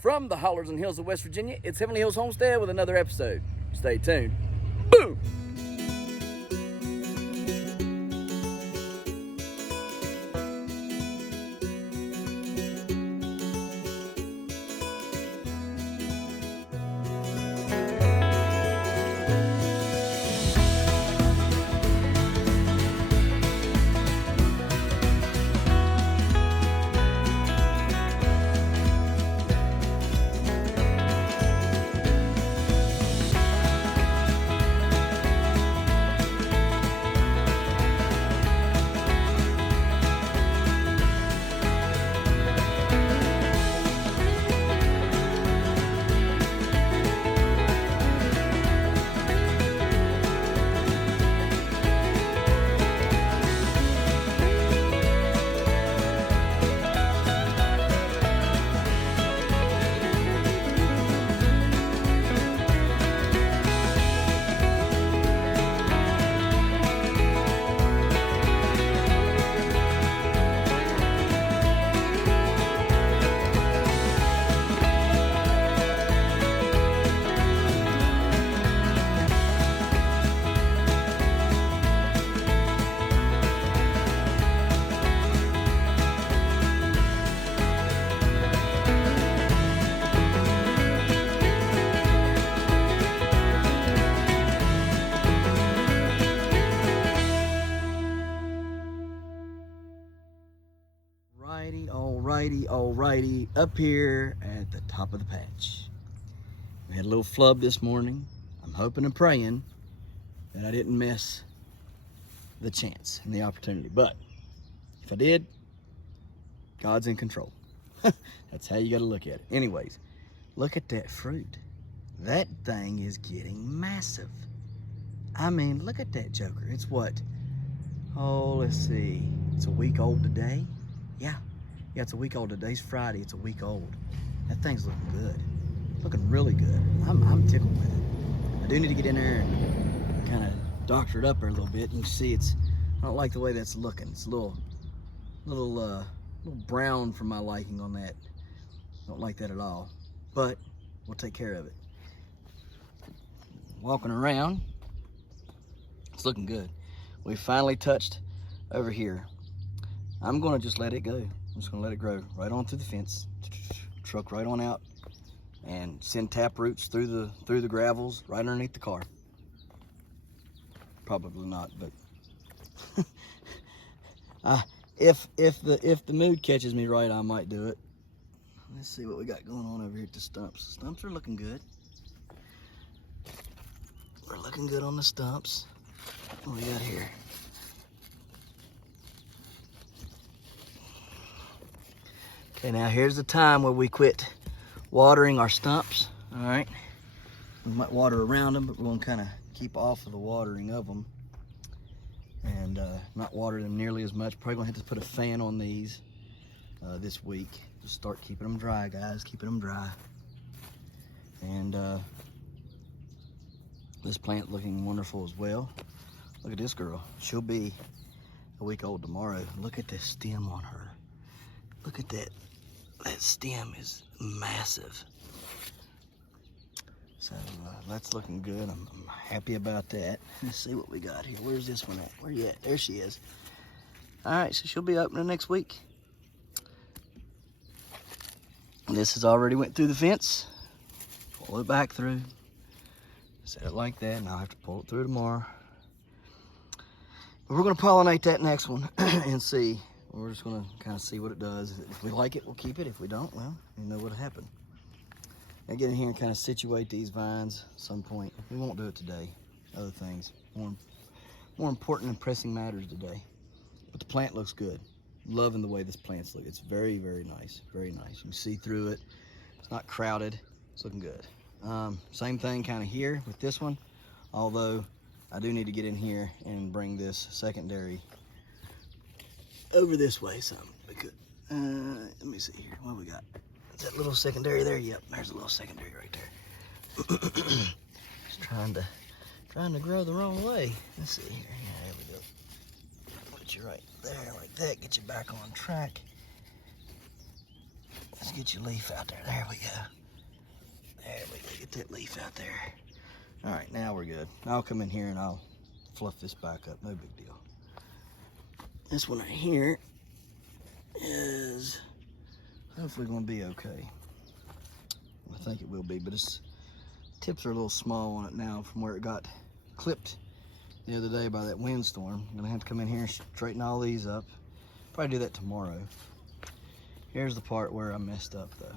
from the hollers and hills of West Virginia, it's Heavenly Hills Homestead with another episode. Stay tuned. Boom! Alrighty, up here at the top of the patch. We had a little flub this morning. I'm hoping and praying that I didn't miss the chance and the opportunity. But if I did, God's in control. That's how you gotta look at it. Anyways, look at that fruit. That thing is getting massive. I mean, look at that joker. It's what? Oh, let's see. It's a week old today. Yeah, it's a week old. Today's Friday. It's a week old. That thing's looking good. Looking really good. I'm tickled with it. I do need to get in there and kind of doctor it up a little bit. You can see I don't like the way that's looking. It's a little brown for my liking on that. Don't like that at all. But we'll take care of it. Walking around, it's looking good. We finally touched over here. I'm gonna just let it go. I'm just gonna let it grow right on through the fence, truck right on out, and send tap roots through the gravels right underneath the car. Probably not, but if the mood catches me right, I might do it. Let's see what we got going on over here at the stumps. The stumps are looking good. We're looking good on the stumps. What do we got here? Okay, now here's the time where we quit watering our stumps, all right? We might water around them, but we're gonna kind of keep off of the watering of them and not water them nearly as much. Probably gonna have to put a fan on these this week. Just start keeping them dry, guys, keeping them dry. And this plant looking wonderful as well. Look at this girl. She'll be a week old tomorrow. Look at this stem on her. Look at that. That stem is massive. So that's looking good. I'm happy about that. Let's see what we got here. Where's this one at? Where you at? There she is. All right, so she'll be opening next week. This has already went through the fence. Pull it back through. Set it like that, and I'll have to pull it through tomorrow. But we're gonna pollinate that next one and see. We're just gonna kind of see what it does. If we like it, we'll keep it. If we don't, well, you know what'll happen. I get in here and kind of situate these vines at some point. We won't do it today. Other things, more important and pressing matters today. But the plant looks good. Loving the way this plant's looking. It's very, very nice. Very nice. You can see through it. It's not crowded. It's looking good. Same thing kind of here with this one. Although I do need to get in here and bring this secondary over this way some. Because, let me see here. What we got? Is that little secondary there? Yep, there's a little secondary right there. Just trying to grow the wrong way. Let's see here. Yeah, there we go. Put you right there like that. Get you back on track. Let's get your leaf out there. There we go. There we go. Get that leaf out there. All right, now we're good. I'll come in here and I'll fluff this back up. No big deal. This one right here is hopefully going to be okay. I think it will be, but its tips are a little small on it now from where it got clipped the other day by that windstorm. I'm going to have to come in here and straighten all these up. Probably do that tomorrow. Here's the part where I messed up though.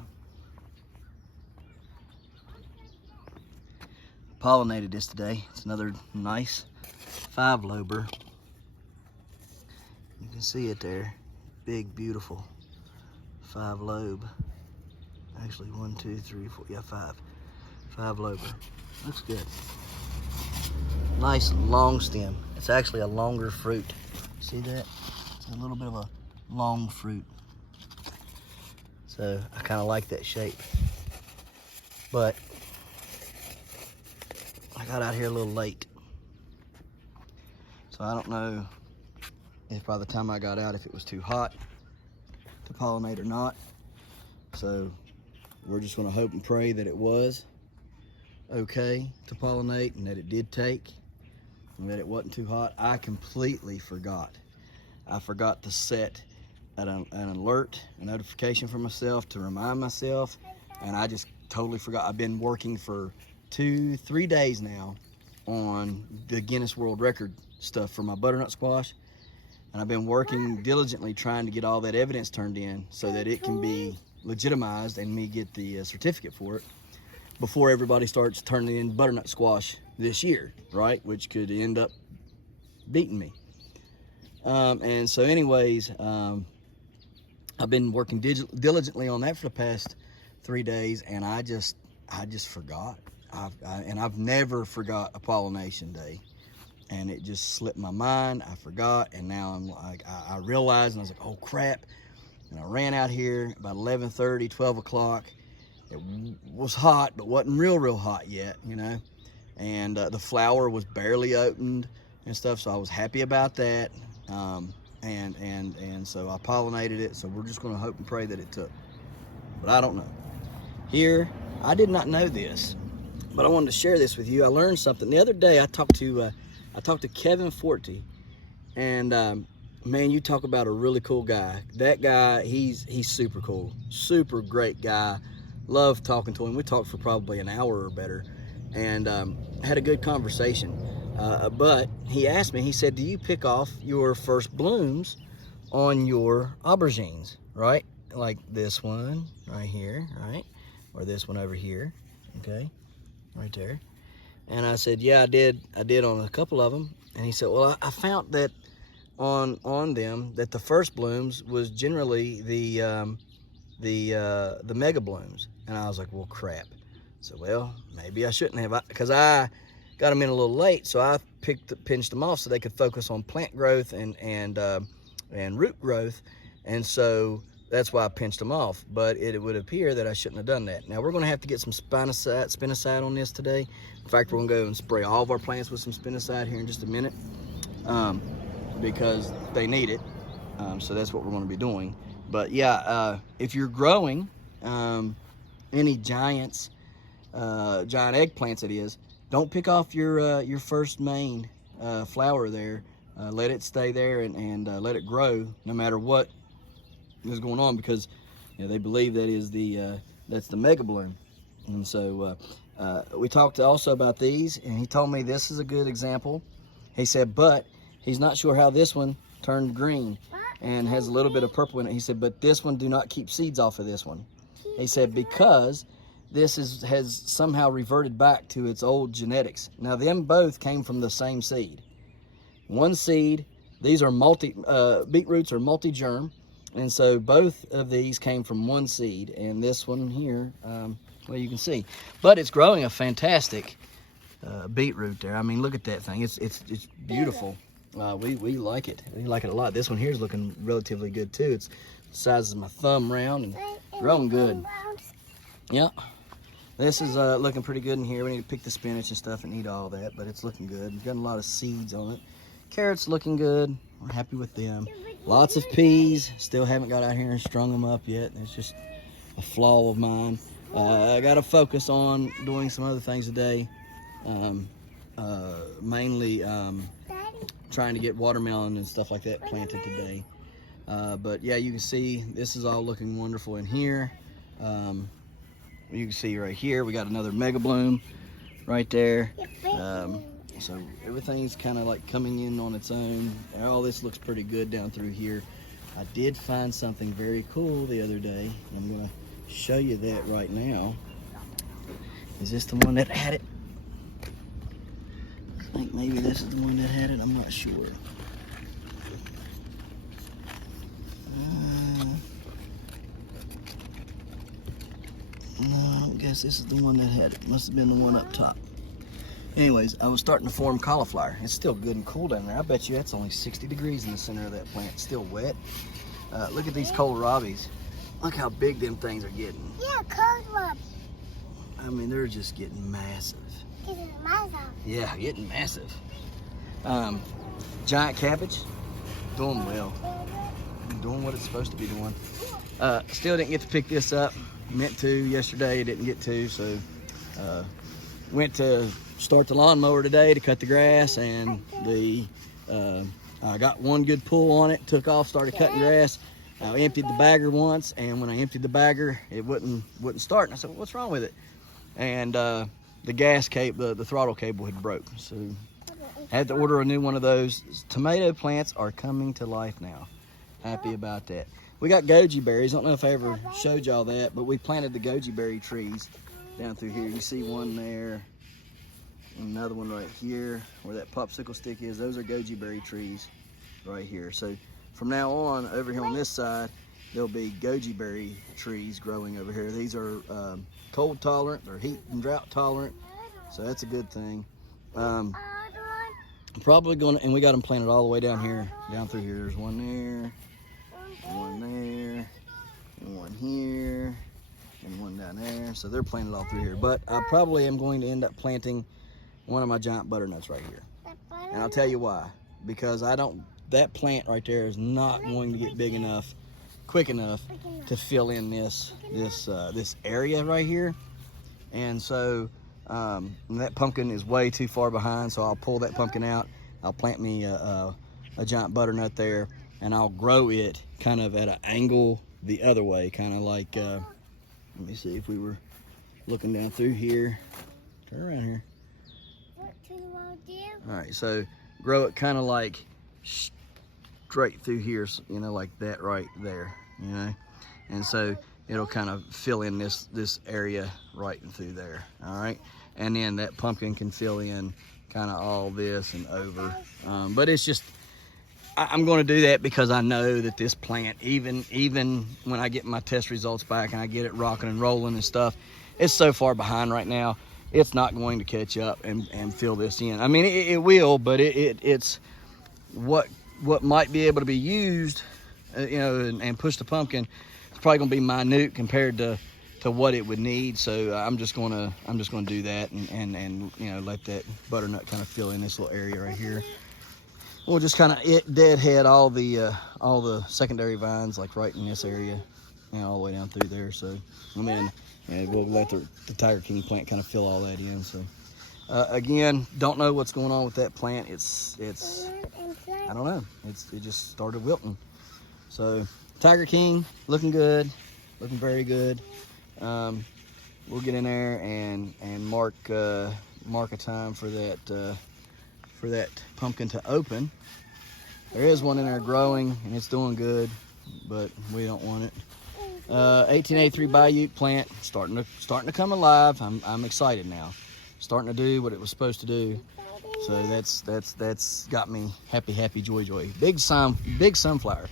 Pollinated this today. It's another nice 5-lober. You can see it there. Big, beautiful 5-lobe. Actually, 1, 2, 3, 4, yeah, 5. 5-lober. Looks good. Nice long stem. It's actually a longer fruit. See that? It's a little bit of a long fruit. So I kind of like that shape. But I got out here a little late. So I don't know if by the time I got out, if it was too hot to pollinate or not. So we're just gonna hope and pray that it was okay to pollinate and that it did take and that it wasn't too hot. I completely forgot. I forgot to set an alert, a notification for myself to remind myself, and I just totally forgot. I've been working for 2-3 days now on the Guinness World Record stuff for my butternut squash, and I've been working diligently trying to get all that evidence turned in so that it can be legitimized and me get the certificate for it before everybody starts turning in butternut squash this year, right? Which could end up beating me. And so anyways, I've been working diligently on that for the past 3 days, and I just forgot. I've never forgot a pollination day, and it just slipped my mind. I forgot, and now I'm like, I realized, and I was like, oh crap. And I ran out here about 11:30, 12 o'clock. It was hot, but wasn't real hot yet, you know. And the flower was barely opened and stuff, so I was happy about that. And so I pollinated it. So we're just going to hope and pray that it took. But I don't know. Here, I did not know this, but I wanted to share this with you. I learned something the other day. I talked to Kevin Forte, and man, you talk about a really cool guy. That guy, he's super cool, super great guy. Love talking to him. We talked for probably an hour or better, and had a good conversation. But he asked me, he said, do you pick off your first blooms on your aubergines, right? Like this one right here, right? Or this one over here, okay, right there. And I said, yeah, I did on a couple of them. And he said, well, I found that on them that the first blooms was generally the mega blooms. And I was like, well, crap. So, well, maybe I shouldn't have, because I got them in a little late, so I pinched them off so they could focus on plant growth and root growth, and so that's why I pinched them off. But it would appear that I shouldn't have done that. Now we're going to have to get some spinoside on this today. In fact, we're going to go and spray all of our plants with some spinoside here in just a minute, because they need it. So that's what we're going to be doing. But yeah, if you're growing any giant eggplants, it is, don't pick off your first main flower there. Let it stay there and let it grow no matter what is going on, because you know, they believe that is that's the mega bloom. And so we talked also about these, and he told me this is a good example. He said, but he's not sure how this one turned green and has a little bit of purple in it. He said, but this one, do not keep seeds off of this one. He said, because this has somehow reverted back to its old genetics. Now, them both came from the same seed. One seed, these are beetroots are multi-germ, and so both of these came from one seed, and this one here, well, you can see. But it's growing a fantastic beetroot there. I mean, look at that thing. It's beautiful. We like it. We like it a lot. This one here is looking relatively good too. It's the size of my thumb round and growing good. Yeah. This is looking pretty good in here. We need to pick the spinach and stuff and eat all that, but it's looking good. We've got a lot of seeds on it. Carrots looking good. We're happy with them. Lots of peas. Still haven't got out here and strung them up yet. It's just flaw of mine. I got to focus on doing some other things today. Mainly trying to get watermelon and stuff like that planted today. But yeah, you can see this is all looking wonderful in here. You can see right here we got another mega bloom right there. So everything's kind of like coming in on its own. All this looks pretty good down through here. I did find something very cool the other day. I'm gonna show you that right now. Is this the one that had it? I think maybe this is the one that had it. I'm not sure. No, I guess this is the one that had it. Must have been the one up top. Anyways, I was starting to form cauliflower. It's still good and cool down there. I bet you that's only 60 degrees in the center of that plant. It's still wet. Look at these kohlrabies. Look how big them things are getting. Yeah, kohlrabi. I mean, they're just getting massive. Getting massive. Yeah, getting massive. Giant cabbage, doing well. Doing what it's supposed to be doing. Still didn't get to pick this up. Meant to yesterday, didn't get to, so went to start the lawnmower today to cut the grass, and I got one good pull on it, took off, started cutting grass. I emptied the bagger once, and when I emptied the bagger, it wouldn't start. And I said, well, what's wrong with it? And the gas cable, the throttle cable had broke, so had to order a new one of those. Tomato plants are coming to life now. Happy about that. We got goji berries. I don't know if I ever showed y'all that, but we planted the goji berry trees down through here. You see one there, another one right here where that popsicle stick is. Those are goji berry trees right here. So from now on, over here on this side, there'll be goji berry trees growing over here. These are cold tolerant, they're heat and drought tolerant, so that's a good thing. I'm probably gonna, and we got them planted all the way down here, down through here. There's one there, one there, and one here, and one down there. So they're planted all through here. But I probably am going to end up planting one of my giant butternuts right here. And I'll tell you why. Because that plant right there is not going to get big enough, quick enough to fill in this area right here. And so that pumpkin is way too far behind, so I'll pull that pumpkin out. I'll plant me a giant butternut there, and I'll grow it kind of at an angle the other way, kind of like, let me see if we were looking down through here. Turn around here. All right, so grow it kind of like straight through here, you know, like that right there, you know, and so it'll kind of fill in this area right through there. All right, and then that pumpkin can fill in kind of all this and over, but it's just, I'm going to do that because I know that this plant, even when I get my test results back and I get it rocking and rolling and stuff, it's so far behind right now, it's not going to catch up and fill this in. I mean, it will, but it's what might be able to be used, you know, and push the pumpkin. It's probably going to be minute compared to what it would need. So I'm just going to do that and you know, let that butternut kind of fill in this little area right here. We'll just kind of deadhead all the secondary vines, like right in this area, you know, all the way down through there. So I mean, and we'll let the Tiger King plant kind of fill all that in. So again, don't know what's going on with that plant. It's I don't know. It just started wilting. So Tiger King looking good, looking very good. We'll get in there and mark a time for that pumpkin to open. There is one in there growing and it's doing good, but we don't want it. 1883 Bayou plant starting to come alive. I'm excited now. Starting to do what it was supposed to do. So that's got me happy, joy. Big sunflower.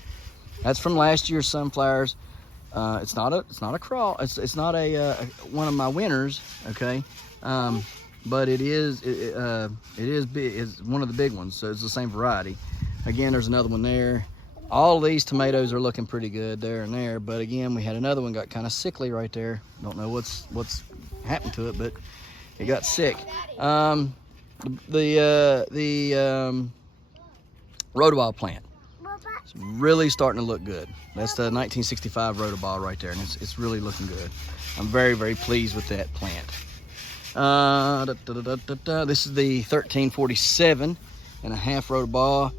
That's from last year's sunflowers. It's not a crawl. It's not a one of my winners. Okay. But it is big. It's one of the big ones, so it's the same variety. Again, there's another one there. All these tomatoes are looking pretty good there and there, but again, we had another one got kind of sickly right there. Don't know what's happened to it, but it got sick. The rhodiola plant. It's really starting to look good. That's the 1965 rotoball right there, and it's really looking good. I'm very, very pleased with that plant. This is the 1347 and a half rotoball.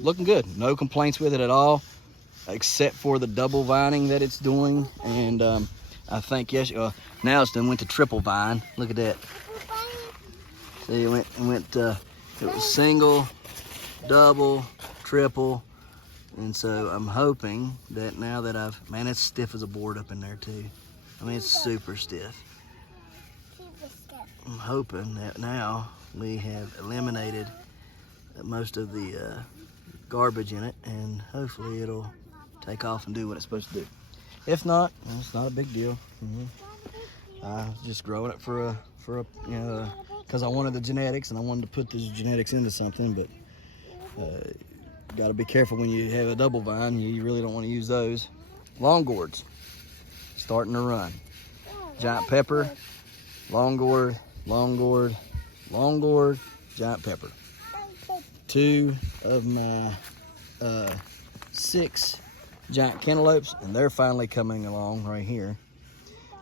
Looking good. No complaints with it at all, except for the double vining that it's doing. And I think now it's done went to triple vine. Look at that. See, it was single, double, triple, and so I'm hoping that now that man, it's stiff as a board up in there too. I mean, it's super stiff. I'm hoping that now we have eliminated most of the garbage in it, and hopefully it'll take off and do what it's supposed to do. If not, it's not a big deal. Just growing it for because I wanted the genetics and I wanted to put the genetics into something, but got to be careful when you have a double vine. You really don't want to use those. Long gourds starting to run. Giant pepper, long gourd, long gourd, long gourd, giant pepper. 2 of my 6 giant cantaloupes, and they're finally coming along right here.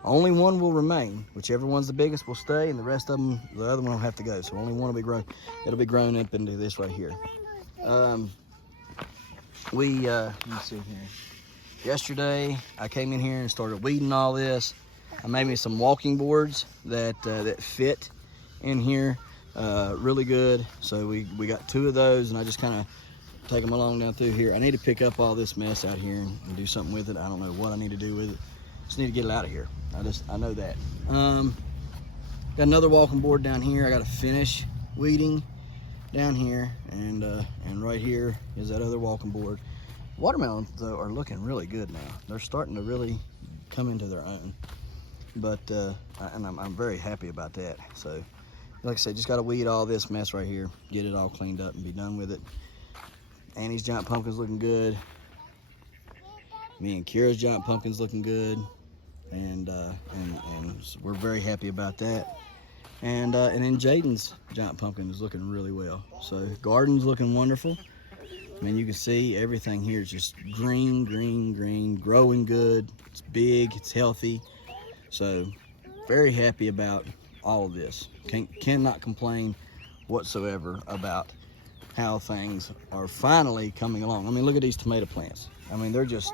Only one will remain. Whichever one's the biggest will stay, and the rest of them, the other one will have to go. So only one will be grown. It'll be grown up into this right here. Let me see here. Yesterday, I came in here and started weeding all this. I made me some walking boards that fit in here really good. So we got 2 of those, and I just kind of take them along down through here. I need to pick up all this mess out here and do something with it. I don't know what I need to do with it. Just need to get it out of here. I know that. Got another walking board down here. I got to finish weeding down here, and right here is that other walking board. Watermelons though are looking really good now. They're starting to really come into their own. But and I'm very happy about that. So, like I said, just got to weed all this mess right here, get it all cleaned up, and be done with it. Annie's giant pumpkin's looking good. Me and Kira's giant pumpkin's looking good, and we're very happy about that. And then Jaden's giant pumpkin is looking really well. So garden's looking wonderful. I mean, you can see everything here is just green, green, green, growing good. It's big, it's healthy. So very happy about all of this. Cannot complain whatsoever about how things are finally coming along. I mean, look at these tomato plants. I mean, they're just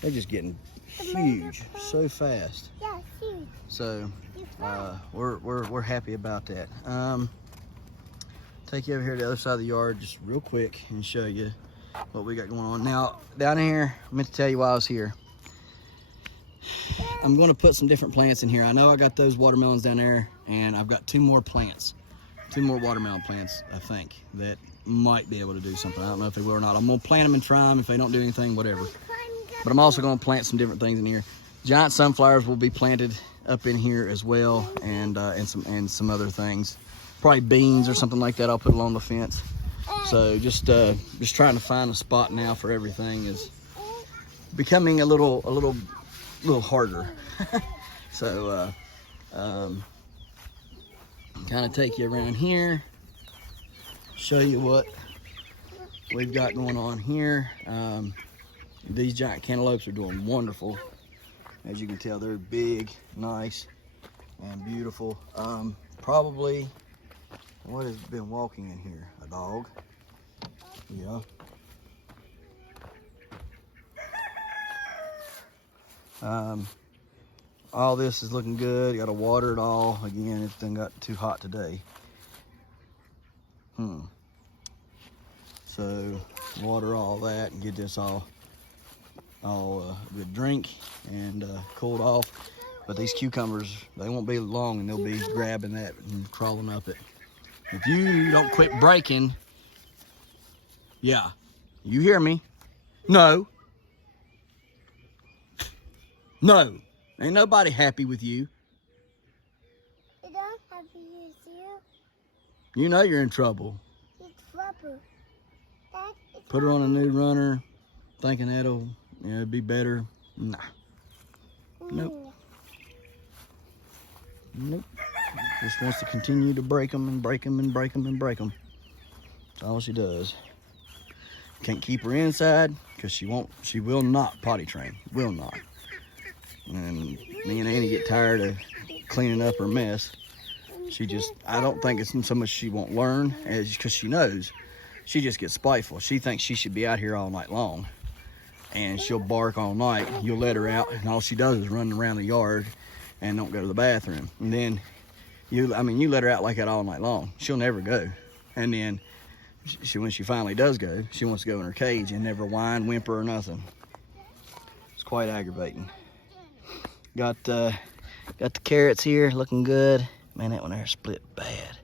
getting huge so fast. Yeah, huge. So we're happy about that. Take you over here to the other side of the yard just real quick and show you what we got going on. Now, down here, I meant to tell you why I was here. I'm going to put some different plants in here. I know I got those watermelons down there, and I've got 2 more plants, 2 more watermelon plants, I think, that might be able to do something. I don't know if they will or not. I'm going to plant them and try them. If they don't do anything, whatever. But I'm also going to plant some different things in here. Giant sunflowers will be planted up in here as well, and some other things. Probably beans or something like that I'll put along the fence. So just trying to find a spot now for everything is becoming a little harder. So kind of take you around here, show you what we've got going on here. These giant cantaloupes are doing wonderful. As you can tell, they're big, nice, and beautiful. Probably, what has been walking in here? A dog? Yeah. All this is looking good. Got to water it all. Again, it's done got too hot today. So water all that and get this all a good drink and cooled off. But these cucumbers, they won't be long and they'll be grabbing that and crawling up it. If you don't quit breaking, yeah, you hear me? No. No. Ain't nobody happy with you. I don't have to use you. You know you're in trouble. It's rubber. Put her on a new runner, thinking that'll be better. Nah. Nope. Nope. Just wants to continue to break them and break them and break them and break them. That's all she does. Can't keep her inside because she will not potty train. Will not. And me and Annie get tired of cleaning up her mess. I don't think it's so much she won't learn as because she knows. She just gets spiteful. She thinks she should be out here all night long. And she'll bark all night. You'll let her out, and all she does is run around the yard and don't go to the bathroom. And then you let her out like that all night long. She'll never go. And then when she finally does go, she wants to go in her cage and never whine, whimper, or nothing. It's quite aggravating. Got the carrots here looking good. Man, that one there split bad.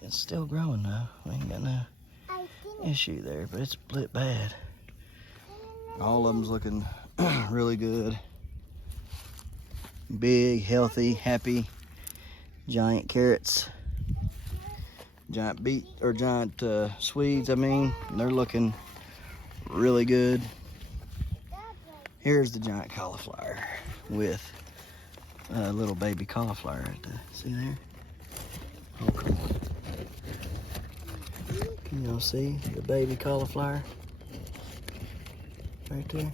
It's still growing though. We ain't got no issue there, but it's split bad. All of them's looking really good. Big, healthy, happy, giant carrots. Giant Swedes, they're looking really good. Here's the giant cauliflower with a little baby cauliflower right there. See there? Oh, come on. Can y'all see the baby cauliflower? Right there.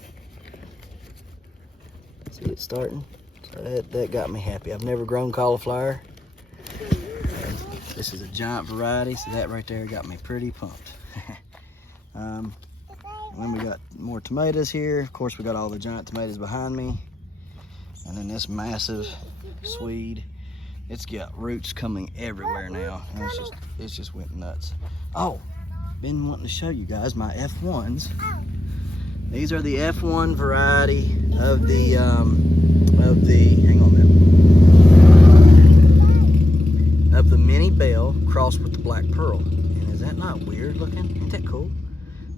See it starting? So that got me happy. I've never grown cauliflower. This is a giant variety, so that right there got me pretty pumped. Then we got more tomatoes here. Of course, we got all the giant tomatoes behind me. And then this massive Swede. It's got roots coming everywhere now. And it's just went nuts. Oh, been wanting to show you guys my F1s. These are the F1 variety of the hang on a minute. Of the mini bell crossed with the black pearl. And is that not weird looking? Ain't that cool?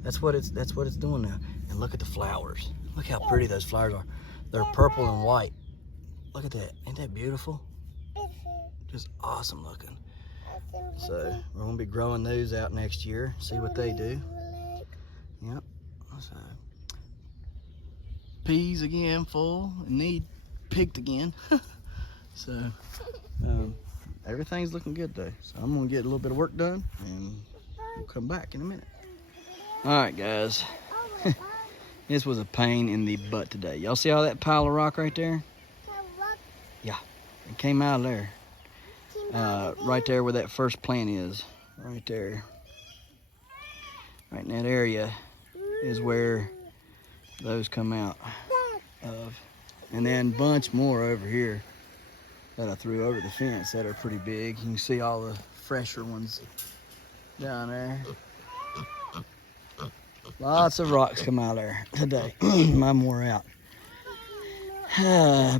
That's what it's doing now. And look at the flowers. Look how pretty those flowers are. They're purple and white. Look at that. Ain't that beautiful? Just awesome looking. So we're gonna be growing those out next year. See what they do. Yep. So peas again full and need picked again. So everything's looking good though. So I'm gonna get a little bit of work done and we'll come back in a minute. All right, guys. This was a pain in the butt today. Y'all see all that pile of rock right there? Yeah, it came out of there. Right there where that first plant is. Right there. Right in that area is where those come out of. And then a bunch more over here that I threw over the fence that are pretty big. You can see all the fresher ones down there. Lots of rocks come out of there today. Mine wore out.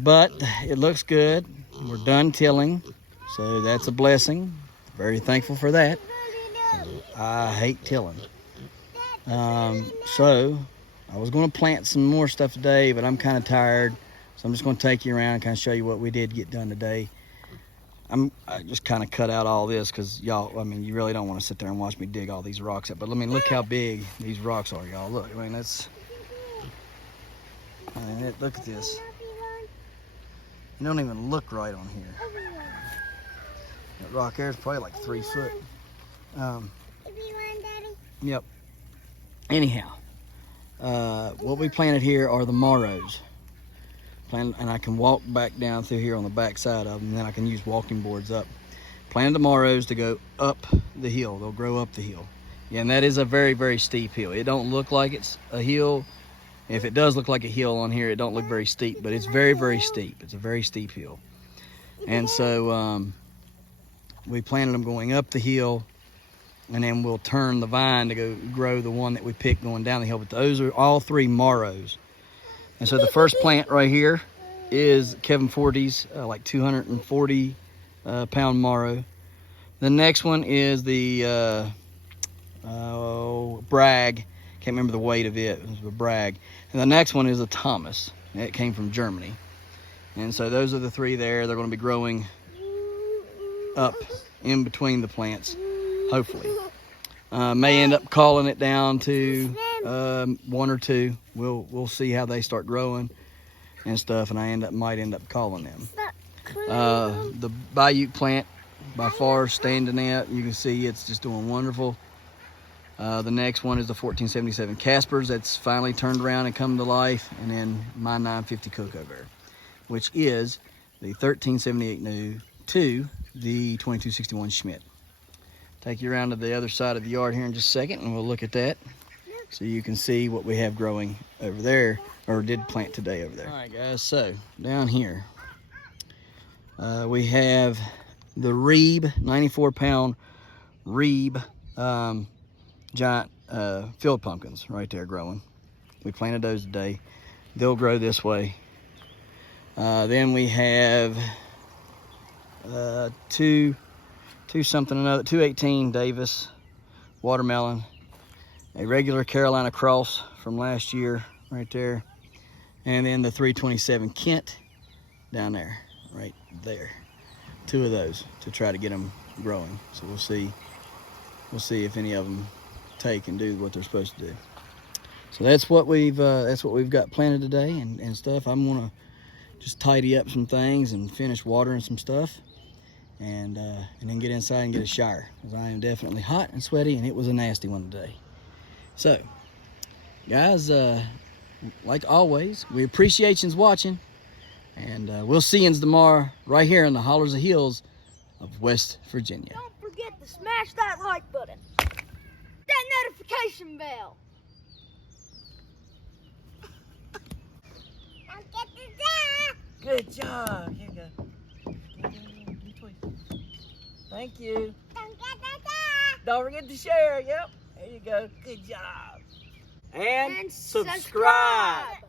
But it looks good. We're done tilling, so that's a blessing. Very thankful for that. I hate tilling. So I was going to plant some more stuff today, but I'm kind of tired. So I'm just going to take you around and kind of show you what we did get done today. I just kind of cut out all this because y'all, you really don't want to sit there and watch me dig all these rocks up. But look how big these rocks are, y'all. Look, look at this. It don't even look right on here. That rock there is probably like 3 foot. Yep. Anyhow, what we planted here are the marrows. And I can walk back down through here on the back side of them, and then I can use walking boards up. Planted the marrows to go up the hill. They'll grow up the hill. Yeah, and that is a very, very steep hill. It don't look like it's a hill. If it does look like a hill on here, it don't look very steep, but it's very, very steep. It's a very steep hill. And so we planted them going up the hill, and then we'll turn the vine to go grow the one that we picked going down the hill. But those are all 3 marrows. And so the first plant right here is Kevin Forty's like 240 pound marrow. The next one is the Bragg. Can't remember the weight of it. It was a Bragg. And the next one is a Thomas. It came from Germany. And so those are the 3 there. They're going to be growing up in between the plants, hopefully. May end up calling it down to 1 or 2. We'll see how they start growing and stuff, and I might end up calling them. The Bayou plant by far standing out. You can see it's just doing wonderful. The next one is the 1477 Caspers that's finally turned around and come to life. And then my 950 Cook over there, which is the 1378 new to the 2261 Schmidt. Take you around to the other side of the yard here in just a second and we'll look at that so you can see what we have growing over there, or did plant today over there. All right guys, so down here we have the Rebe, 94-pound Rebe giant field pumpkins right there growing. We planted those today. They'll grow this way. Then we have 218 Davis watermelon, a regular Carolina cross from last year right there, and then the 327 Kent down there, right there. 2 of those to try to get them growing. So we'll see if any of them take and do what they're supposed to do. So that's what we've got planted today and stuff. I'm gonna just tidy up some things and finish watering some stuff, and then get inside and get a shower, because I am definitely hot and sweaty, and it was a nasty one today. So guys, like always, we appreciate you watching, and we'll see you tomorrow right here in the hollers of hills of West Virginia. Don't forget to smash that like button, that notification bell. Don't get the dog. Good job. Here you go. Thank you. Don't get the dog. Don't forget to share. Yep. There you go. Good job. And And subscribe.